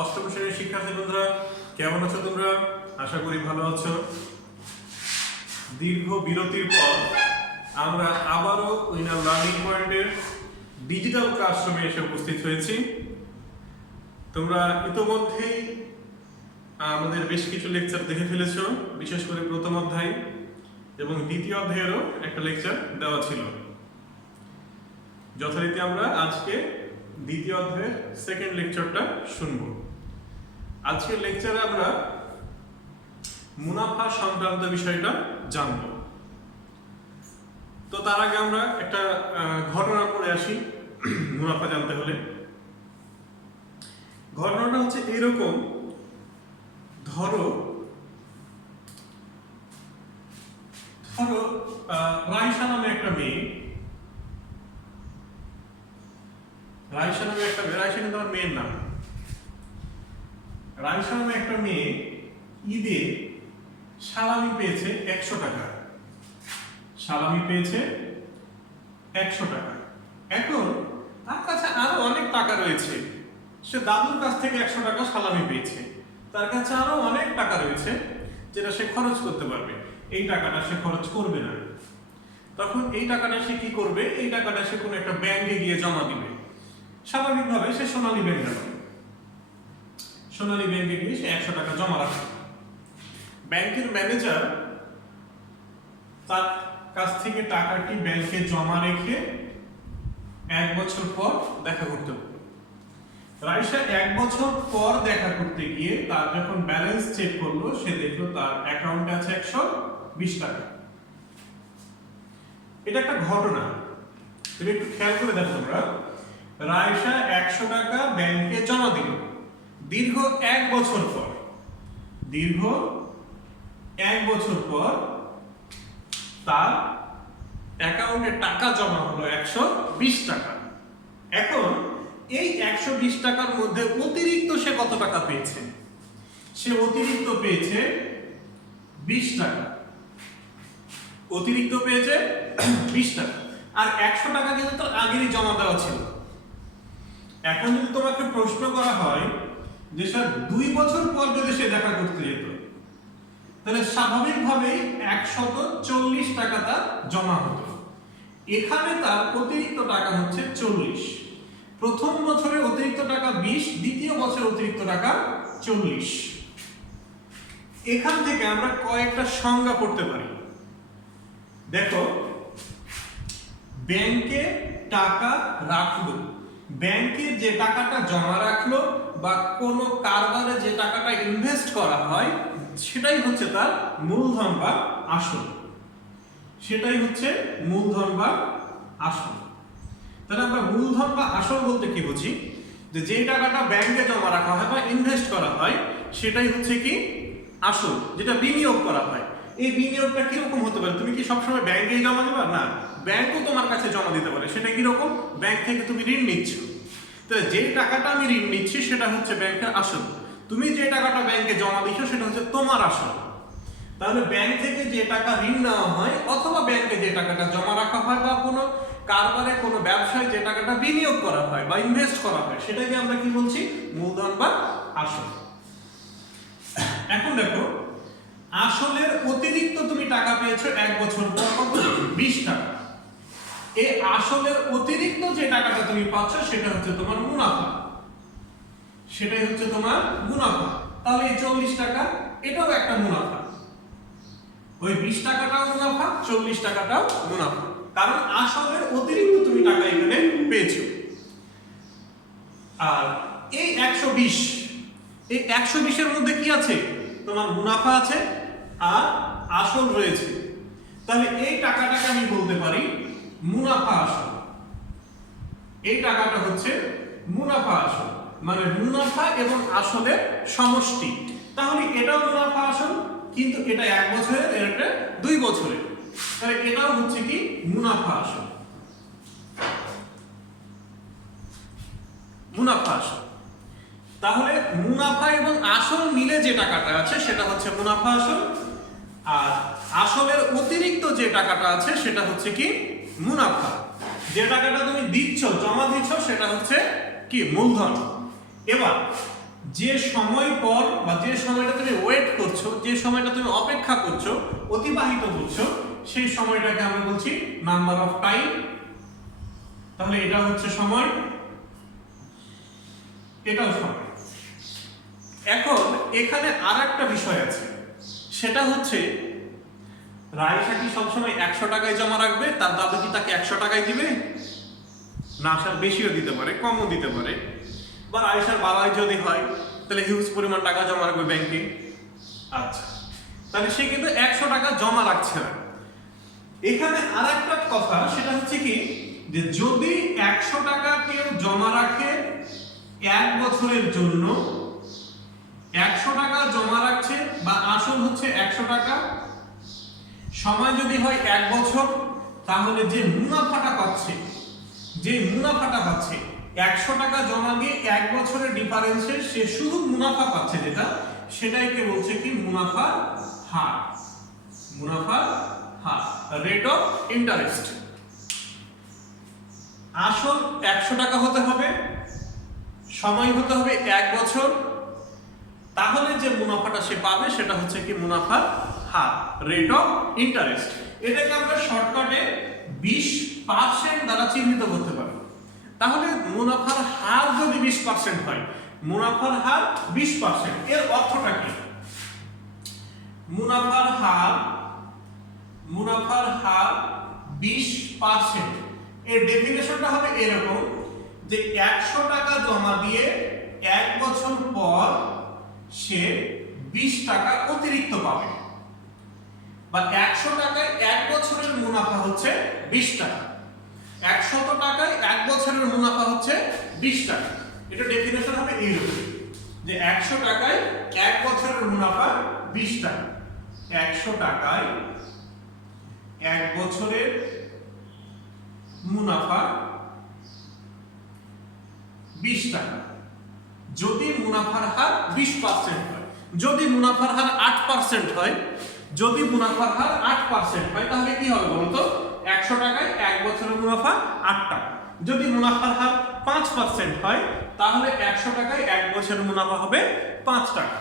অষ্টম শ্রেণীর শিক্ষার্থী বন্ধুরা, কেমন আছো তোমরা? আশা করি ভালো আছো। দীর্ঘ বিরতির পর আমরা আবারও উইনার লার্নিং পয়েন্টের ডিজিটাল ক্লাসরুমে এসে উপস্থিত হয়েছি। তোমরা ইতোমধ্যেই আমাদের বেশ কিছু লেকচার দেখে ফেলেছো, বিশেষ করে প্রথম অধ্যায় এবং দ্বিতীয় অধ্যায়েরও একটা লেকচার দেওয়া ছিল। যথারীতি আমরা আজকে দ্বিতীয় অধ্যায়ের সেকেন্ড লেকচারটা শুনব। আজকের লেকচারে আমরা মুনাফা সংক্রান্ত বিষয়টা জানব। তো তার আগে আমরা একটা ঘটনা পড়ে আসি মুনাফা জানতে হলে। ঘটনাটা হচ্ছে এরকম, ধরো রাইসা নামে একটা মেয়ে, রাইসা কিন্তু আমার মেয়ের নাম। রাইসা নামে একটা মেয়ে ঈদে সালামি পেয়েছে 100 টাকা। সালামি পেয়েছে 100 টাকা। এখন তার কাছে আরো অনেক টাকা রয়েছে। সে দাদুর কাছ থেকে 100 টাকা সালামি পেয়েছে। তার কাছে আরো অনেক টাকা রয়েছে যেটা সে খরচ করতে পারবে। এই টাকাটা সে খরচ করবে না। তখন এই টাকাটা সে কি করবে? এই টাকাটা সে কোনো একটা ব্যাংকে গিয়ে জমা দিবে। স্বাভাবিকভাবে সে সোনালী ব্যাংকে যাবে। সোনালী ব্যাংকে গিয়ে সে 100 টাকা জমা রাখবে। ব্যাংকের ম্যানেজার তার কাছ থেকে টাকাটি ব্যাংকে জমা রেখে 1 বছর পর দেখা করতে হবে। রাইসা 1 বছর পর দেখা করতে গিয়ে তার যখন ব্যালেন্স চেক করলো, সে দেখলো তার অ্যাকাউন্টে আছে 120 টাকা। এটা একটা ঘটনা, তুমি একটু খেয়াল করে দেখো তোমরা। রাইসা 100 টাকা ব্যাংকে জমা দিল দীর্ঘ 1 বছর পর। দীর্ঘ 1 বছর পর তার অ্যাকাউন্টে টাকা জমা হলো 120 টাকা। এখন এই 120 টাকার মধ্যে অতিরিক্ত সে কত টাকা পেয়েছে? সে অতিরিক্ত পেয়েছে 20 টাকা। অতিরিক্ত পেয়েছে 20 টাকা। আর 100 টাকা কিন্তু তার আগেরই জমা দেওয়া ছিল। এখন যদি তোমাকে প্রশ্ন করা হয় যে স্যার 2 বছর পর যদি সে দেখা করতে যেত, তাহলে স্বাভাবিকভাবেই 140 টাকা তার জমা হতো। এখানে তার অতিরিক্ত টাকা হচ্ছে 40। প্রথম বছরে অতিরিক্ত টাকা 20, দ্বিতীয় বছরে অতিরিক্ত টাকা 40। এখান থেকে আমরা কয়েকটা সংজ্ঞা পড়তে পারি। দেখো, ব্যাংকে টাকা রাখলো, ব্যাংকে যে টাকাটা জমা রাখলো বা কোনো কারবারে যে টাকাটা ইনভেস্ট করা হয়, সেটাই হচ্ছে তার মূলধন বা আসল। সেটাই হচ্ছে মূলধন বা আসল। তাহলে আমরা মূলধন বা আসল বলতে কি বুঝি? যে টাকাটা ব্যাংকে জমা রাখা হয় বা ইনভেস্ট করা হয়, সেটাই হচ্ছে কি আসল, যেটা বিনিয়োগ করা হয়। এই বিনিয়োগটা কিরকম হতে পারে? তুমি কি সবসময় ব্যাংকেই জমা দিবা? না, ব্যাংকও তোমার কাছে জমা দিতে পারে। সেটা কিরকম? ব্যাংক থেকে তুমি ঋণ নিচ্ছ। তাহলে যে টাকাটা আমি ঋণ নিচ্ছি সেটা হচ্ছে ব্যাংকের আসল। তুমি যে টাকাটা ব্যাংকে জমা দিচ্ছ সেটা হচ্ছে তোমার আসল। তাহলে ব্যাংক থেকে যে টাকা ঋণ নেওয়া হয় অথবা ব্যাংকে যে টাকাটা জমা রাখা হয় বা কোনো কারবারে কোনো ব্যবসায় যে টাকাটা বিনিয়োগ করা হয় বা ইনভেস্ট করা হয়, সেটাকে আমরা কি বলছি? মূলধন বা আসল। এখন দেখো, আসলের অতিরিক্ত তুমি টাকা পেয়েছো 1 বছর পর কত? 20 টাকা। এই আসলের অতিরিক্ত যে টাকাটা তুমি পাচ্ছ সেটা হচ্ছে তোমার মুনাফা। সেটাই হচ্ছে তোমার মুনাফা। তাহলে এই 40 টাকা এটাও একটা মুনাফা। ওই 20 টাকাটাও মুনাফা, 40 টাকাটাও মুনাফা, কারণ আসলের অতিরিক্ত তুমি টাকা এখানে পেয়েছো। আর এই 120 এর মধ্যে কি আছে? তোমার মুনাফা আছে আর আসল রয়েছে। তাহলে এই টাকাটাকে আমি বলতে পারি মুনাফা আসল। এই টাকাটা হচ্ছে মুনাফা আসল, মানে মুনাফা এবং আসলের সমষ্টি। তাহলে এটাও মুনাফা আসল, কিন্তু এটা 1 বছরের, এটা 2 বছরের। তাহলে এটাও হচ্ছে কি মুনাফা আসল। মুনাফা আসল। তাহলে মুনাফা এবং আসল মিলে যে টাকাটা আছে সেটা হচ্ছে মুনাফা আসল, আর আসলের অতিরিক্ত যে টাকাটা আছে সেটা হচ্ছে কি মুনাফা। যে টাকাটা তুমি দিচ্ছ, জমা দিচ্ছ, সেটা হচ্ছে কি মূলধন। এবার যে সময় পর বা যে সময়টা তুমি ওয়েট করছো, যে সময়টা তুমি অপেক্ষা করছো, অতিবাহিত করছো, সেই সময়টাকে আমরা বলছি নাম্বার অফ টাইম। তাহলে এটা হচ্ছে সময়, এটাও সময়। এখন এখানে আরেকটা বিষয় আছে, সেটা হচ্ছে রাইসা কি সবসময় 100 টাকায় জমা রাখবে? তার দাদু কি তাকে 100 টাকায় দিবে? না, স্যার বেশিও দিতে পারে, কমও দিতে পারে। বা রাইসার বাবাই যদি হয় তাহলে হিউজ পরিমাণ টাকা জমা রাখবে ব্যাংকে। আচ্ছা, তাহলে সে কিন্তু 100 টাকা জমা রাখছে না। এখানে আরেকটা কথা, সেটা হচ্ছে কি যে যদি 100 টাকা কেউ জমা রাখে 1 বছরের জন্য, 100 টাকা জমা রাখছে বা আসল হচ্ছে 100 টাকা, সময় যদি হয় 1 বছর, তাহলে যে মুনাফাটা পাচ্ছে, 100 টাকা জমা দিয়ে 1 বছরের ডিফারেন্সে সে শুধু মুনাফা পাচ্ছে, যেটা সেটাইকে বলছে কি মুনাফার হার। মুনাফার হার, রেট অফ ইন্টারেস্ট। আসল 100 টাকা হতে হবে, সময় হতে হবে 1 বছর, তাহলে যে মুনাফাটা সে পাবে সেটা হচ্ছে কি মুনাফার হার, রেট অফ ইন্টারেস্ট। এটাকে আমরা শর্টকাটে 20% দ্বারা চিহ্নিত করতে পারি। তাহলে মুনাফার হার যদি 20% হয়, মুনাফার হার 20%, এর অর্থটা কি? মুনাফার হার 20%, এর ডেফিনেশনটা হবে এরকম যে 100 টাকা জমা দিয়ে 1 বছর পর সে 20 টাকা অতিরিক্ত পাবে, বা 100 টাকায় 1 বছরের মুনাফা হচ্ছে 20 টাকা। 100 টাকায় 1 বছরের মুনাফা হচ্ছে 20 টাকা। এটা ডেফিনেশন হবে এইরকম যে 100 টাকায় 1 বছরের মুনাফা 20 টাকা। 100 টাকায় 1 বছরের মুনাফা 20 টাকা। যদি মুনাফার হার 20% হয়, যদি মুনাফার হার 8% হয়, যদি মুনাফার হার 8% হয়, তাহলে কি হবে বলতো? 100 টাকায় 1 বছরের মুনাফা 8 টাকা। যদি মুনাফার হার 5% হয়, তাহলে 100 টাকায় 1 বছরের মুনাফা হবে 5 টাকা।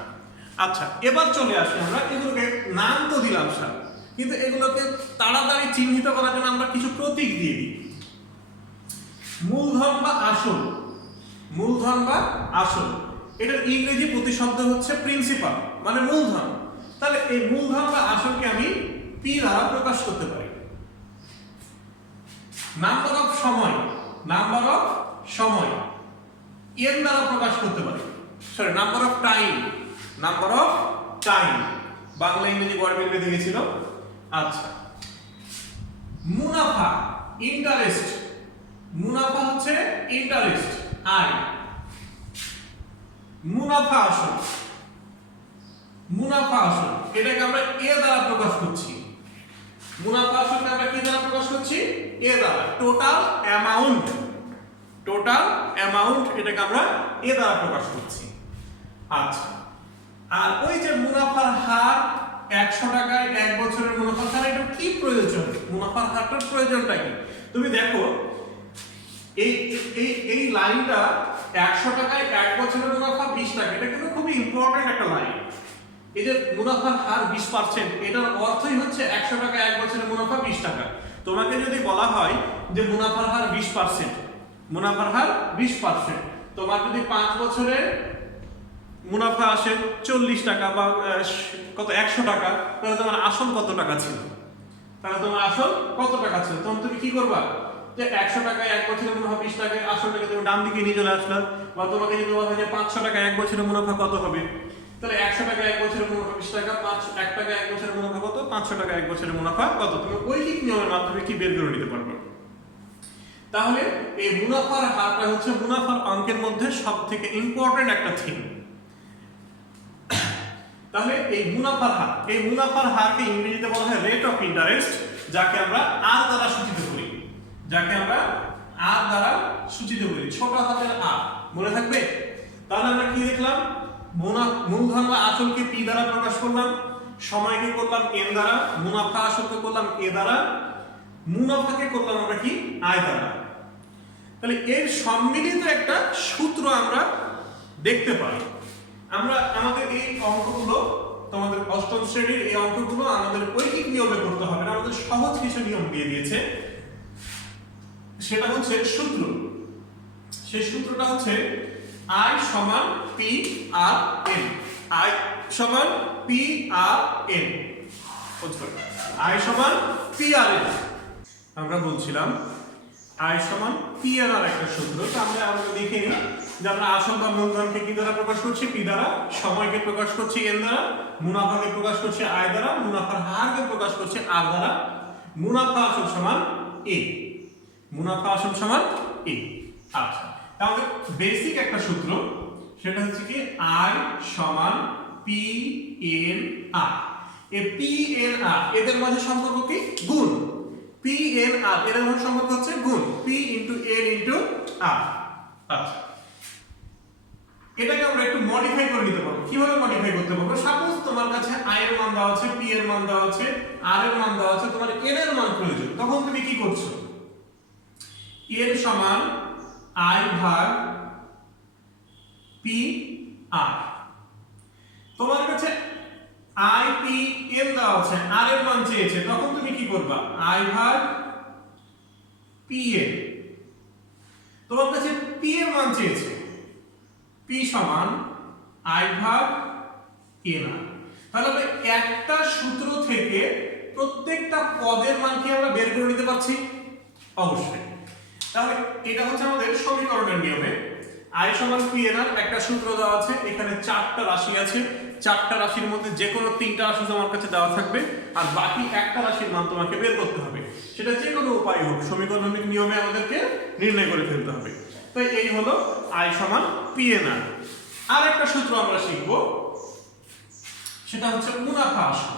আচ্ছা, এবার চলে আসি আমরা, এগুলোকে নাম তো দিলাম স্যার, কিন্তু এগুলোকে তাড়াতাড়ি চিহ্নিত করার জন্য আমরা কিছু প্রতীক দিয়ে দিই। মূলধন বা আসল, মূলধন বা আসল, এটার ইংরেজি প্রতিশব্দ হচ্ছে প্রিন্সিপাল, মানে মূলধন। তাহলে এই মূলধন বা আসলকে আমি পি দ্বারা প্রকাশ করতে পারি। নাম্বার অফ সময় এন দ্বারা প্রকাশ করতে পারি। Sorry, number of time, Bangla ইংরেজি গড়মিল বেঁধে গেছিল। আচ্ছা, মুনাফা, ইন্টারেস্ট, মুনাফা হচ্ছে ইন্টারেস্ট, আয়। মুনাফা আসল, এটাকে আমরা এ দ্বারা প্রকাশ করছি। মুনাফা আসলকে আমরা কি দ্বারা প্রকাশ করছি? এ দ্বারা। টোটাল অ্যামাউন্ট, এটাকে আমরা এ দ্বারা প্রকাশ করছি। আচ্ছা, আর ওই যে মুনাফার হার 100 টাকায় 1 বছরের মুনাফা, তাহলে এটা কি প্রয়োজন? মুনাফার হারটার প্রয়োজনটা কি? তুমি দেখো এই লাইনটা 100 টাকায় 1 বছরের মুনাফা 20 টাকা, এটা কিন্তু খুবই ইম্পর্টেন্ট একটা লাইন। এই যে মুনাফার হার 20%, এটার অর্থই হচ্ছে 100 টাকায় 1 বছরের মুনাফা 20 টাকা। তোমাকে যদি বলা হয় যে মুনাফার হার 20%, তোমার যদি 5 বছরের মুনাফা আসে 40 টাকা বা কত 100 টাকা, তাহলে তোমার আসল কত টাকা ছিল? তখন তুমি কি করবা? যে 100 টাকায় 1 বছরের মুনাফা 20 টাকায় আসলটাকে তুমি ডান দিকে নিয়ে চলে আসলা। বা তোমাকে যদি বলা হয় যে 500 টাকায় 1 বছরের মুনাফা কত হবে, তাহলে 100 টাকায় 1 বছরের মুনাফা 20 টাকা, 1 টাকায় 1 বছরের মুনাফা কত, 500 টাকায় 1 বছরের মুনাফা কত, তুমি ঐকিক নিয়মের মাধ্যমে কি বের করে নিতে পারবে। তাহলে এই মুনাফার হারটা হচ্ছে মুনাফার অঙ্কের মধ্যে সবথেকে ইম্পর্টেন্ট একটা থিম। তাহলে এই মুনাফার হারকে ইংরেজিতে বলা হয় রেট অফ ইন্টারেস্ট, যাকে আমরা আর দ্বারা সূচিত করি, ছোট হাতের আর। মনে থাকবে? তাহলে আমরা কি দেখলাম? মূলধন বা আসলকে পি দ্বারা প্রকাশ করলাম, সময়কে করলাম এন দ্বারা, মুনাফা আসলকে করলাম এ দ্বারা, মুনাফাকে করলাম আমরা কি আয় দ্বারা। তাহলে এর সম্মিলিত একটা সূত্র আমরা দেখতে পাই। আমরা আমাদের এই অঙ্কগুলো, তোমাদের অষ্টম শ্রেণীর এই অঙ্কগুলো আমাদের ঐকিক নিয়মে করতে হবে না, আমাদের সহজ কিছু নিয়ম দিয়ে দিয়েছে। সেটা হচ্ছে সূত্র, সেই সূত্রটা হচ্ছে I সমান P আর N। I সমান P আর N। I সমান P আর N। আমরা বলছিলাম I সমান P আর একটা সূত্র। তো আমরা দেখে নিই যে আমরা আসল বা মূলধনকে কি দ্বারা প্রকাশ করছি? P দ্বারা, সময়কে প্রকাশ করছি N দ্বারা, মুনাফাকে প্রকাশ করছি I দ্বারা, মুনাফার হারকে প্রকাশ করছি R দ্বারা। মুনাফা আসল সমান A। মুনাফা আসল সমান A। আচ্ছা, তাহলে বেসিক একটা সূত্র, সেটা হচ্ছে কি I সমান P N R। এই P N R এদের মাঝে সম্পর্ক কি? গুণ। P N R এদের মধ্যে সম্পর্ক হচ্ছে গুণ, P into N into R। আচ্ছা, এটাকে আমরা একটু মডিফাই করে নিতে পারবো। কিভাবে মডিফাই করতে পারবো? সাপোজ তোমার কাছে I এর মান দেওয়া আছে, P এর মান দেওয়া আছে, R এর মান দেওয়া আছে, তোমার N এর মান প্রয়োজন। তখন তুমি কি করছো? N সমান I ভাগ P R। তোমার কাছে I P N দেওয়া আছে, R এর মান চেয়েছে, তখন তুমি কি করবা? I ভাগ P N। তোমার কাছে P এর মান চেয়েছে, P সমান I ভাগ N R। তাহলে আমরা একটা সূত্র থেকে প্রত্যেকটা পদের মান কি আমরা বের করে নিতে পারছি? অবশ্যই। তাহলে এটা হচ্ছে আমাদের সমীকরণের নিয়মে I সমান P N R একটা সূত্র দেওয়া আছে, এখানে চারটা রাশি আছে, চারটা রাশির মধ্যে যে কোনো তিনটা রাশি তোমার কাছে দেওয়া থাকবে, আর বাকি একটা রাশির মান তোমাকে বের করতে হবে। সেটা যে কোনো উপায় হোক, সমীকরণিক নিয়মে আমাদেরকে নির্ণয় করে ফেলতে হবে। তো এই হলো I সমান P N R। আর একটা সূত্র আমরা শিখব, সেটা হচ্ছে মুনাফা আসল।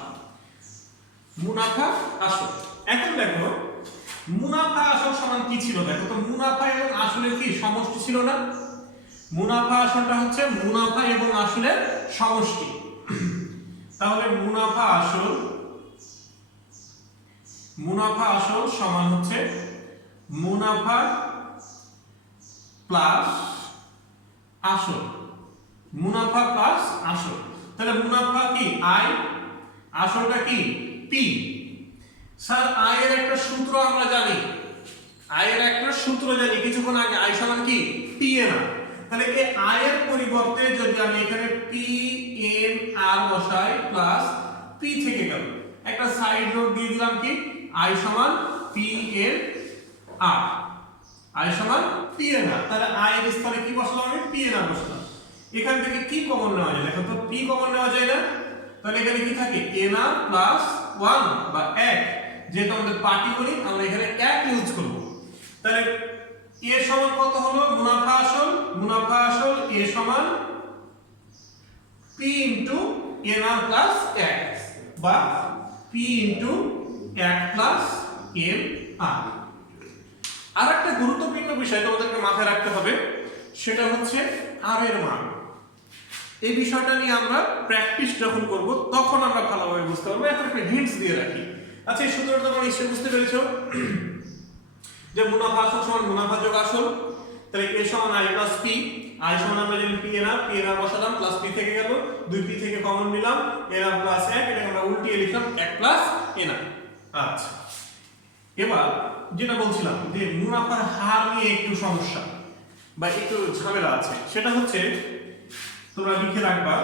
মুনাফা আসল। এখন দেখো মুনাফা আসল সমান কি ছিল? দেখো তো, মুনাফা এবং আসলের কি সমষ্টি ছিল না? মুনাফা আসলটা হচ্ছে মুনাফা এবং আসলের সমষ্টি। তাহলে মুনাফা আসল সমান হচ্ছে মুনাফা প্লাস আসল। মুনাফা প্লাস আসল। তাহলে মুনাফা কি I, আসলটা কি P। স্যার I এর একটা সূত্র আমরা জানি, I এর একটা সূত্র জানি কিছুক্ষণ আগে, I সমান কি P N R। তাহলে এই I এর পরিবর্তে যদি আমি এখানে P N R বসাই প্লাস P থেকে গেল, একটা সাইড নোট দিয়ে দিলাম কি I সমান P N R। I সমান P N R। তাহলে I এর স্থানে কি বসালাম? আমি P N R বসালাম। এখান থেকে কি কমন নেওয়া যায়? দেখো তো, P কমন নেওয়া যায় না? তাহলে এখানে কি থাকে? N R প্লাস 1 বা 1। যেহেতু আমাদের পাটিগণিত, আমরা এখানে 1 ইউজ করব। তাহলে A সমান কত হলো? মুনাফা আসল। মুনাফা আসল A সমান P into N R plus 1 বা P into 1 plus N R। আর একটা গুরুত্বপূর্ণ বিষয় তোমাদেরকে মাথায় রাখতে হবে, সেটা হচ্ছে R এর মান। এই বিষয়টা নিয়ে আমরা প্র্যাকটিস যখন করব তখন আমরা ভালোভাবে বুঝতে পারবো। এখন একটা হিন্টস দিয়ে রাখি। আচ্ছা, এই সূত্রটা তোমরা নিশ্চয়ই বুঝতে পেরেছো যে মুনাফা আসল সমান মুনাফা যোগ আসল। তাহলে A সমান I প্লাস P। I সমান আমরা জানি P N R, P N R বসালাম, প্লাস P থেকে গেল, 2P থেকে কমন নিলাম, N R প্লাস 1, এটাকে আমরা উল্টিয়ে লিখলাম 1 প্লাস N R। আচ্ছা, এবার যেটা বলছিলাম যে মুনাফার হার নিয়ে একটু সমস্যা বা একটু ঝামেলা আছে, সেটা হচ্ছে তোমরা লিখে রাখবা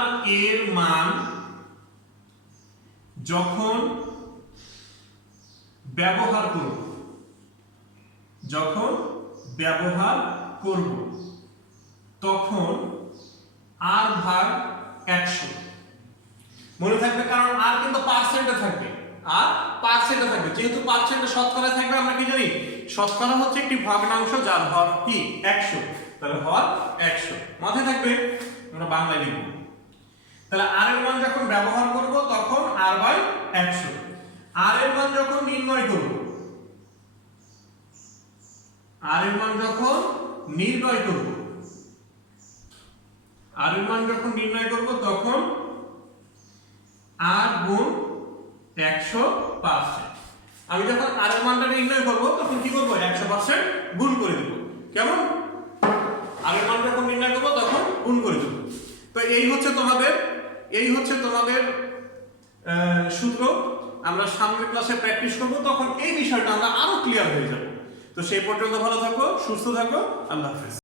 R এর মান যখন ব্যবহার করব তখন R ভাগ 100 মনে থাকবে, কারণ R কিন্তু পার্সেন্টে থাকবে। আর পার্সেন্টে থাকবে, যেহেতু পার্সেন্টে শতকরা থাকবে, আমরা কি জানি শতকরা হচ্ছে একটি ভগ্নাংশ যার হর কি 100। তাহলে হর 100 মাথায় থাকবে, আমরা বাংলায় লিখব। তাহলে R এর মান যখন ব্যবহার করব তখন R বাই 100। R এর মান যখন নির্ণয় করব, R এর মান যখন নির্ণয় করব তখন R গুণ 100%। আমি যখন R এর মানটা নির্ণয় করব তখন কি করব? 100% গুণ করে দেব। কেমন? R এর মান যখন গুণ করে দেবো। তো এই হচ্ছে তোমাদের সূত্র। আমরা সামনের ক্লাসে প্র্যাকটিস করব, তখন এই বিষয়টা আমরা আরো ক্লিয়ার হয়ে যাব। তো সেই পর্যন্ত ভালো থাকো, সুস্থ থাকো, আল্লাহ হাফেজ।